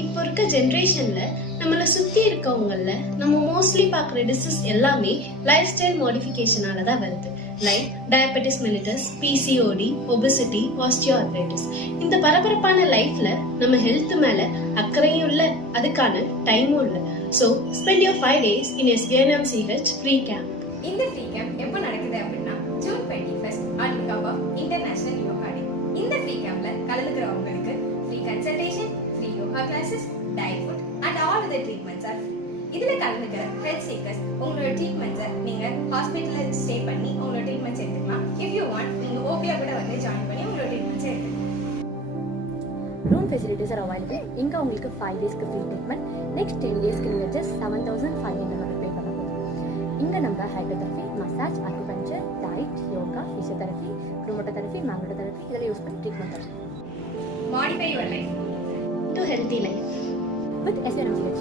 இப்போ இருக்க ஜென்ரேஷன்ல நம்மள சுத்தி இருக்கவங்கள நம்ம மோஸ்ட்லி பாக்குற டிசீஸ் எல்லாமே லைஃப் ஸ்டைல் மாடிஃபிகேஷனால தான் வருது. Like diabetes mellitus, PCOD, obesity, osteoarthritis. இந்த பரபரப்பான லைஃப்ல நம்ம ஹெல்த் மேல அக்கறையும் இல்ல, அதுக்கான டைமும் இல்ல. So spend your 5 days in SBNMCH free camp. இந்த ஃப்ரீ கேம்ப் எப்போ நடக்குது அப்படின்னா ஜூன் 21 ஆன் பிகாப் ஆஃப் இன்டர்நேஷனல் யோகா டே. இந்த ஃப்ரீ கேம்ப்ல கலந்துக்கிறவங்களுக்கு free consultation, free yoga classes, diet food and all other treatments are. இதுல கலந்துக்கிற ஹெல்த் சீக்கர்ஸ் உங்களோட ட்ரீட்மெண்ட்ஸை நீங்க ஹாஸ்பிட்டல்ல ஸ்டே பண்ணி உங்களோட ட்ரீட்மெண்ட்ஸ் எடுத்துக்கலாம். இஃப் யூ வாண்ட் நீங்க ஓபியா கூட வந்து ஜாயின் பண்ணி உங்களோட ட்ரீட்மெண்ட்ஸ் எடுத்துக்கலாம். Room facilities are available. இங்கே உங்களுக்கு 5 டேஸ்க்கு ஃப்ரீ ட்ரீட்மெண்ட். நெக்ஸ்ட் 10 டேஸ்க்கு நீங்கள் ஜஸ்ட் 7,500 பே பண்ண போதும். இங்கே நம்ம hydrotherapy, massage, acupuncture, diet, yoga, physiotherapy, chromotherapy, magnetotherapy இதெல்லாம் யூஸ் பண்ணி ட்ரீட்மெண்ட் தரும். Modify your life To healthy life. With SBNMCH.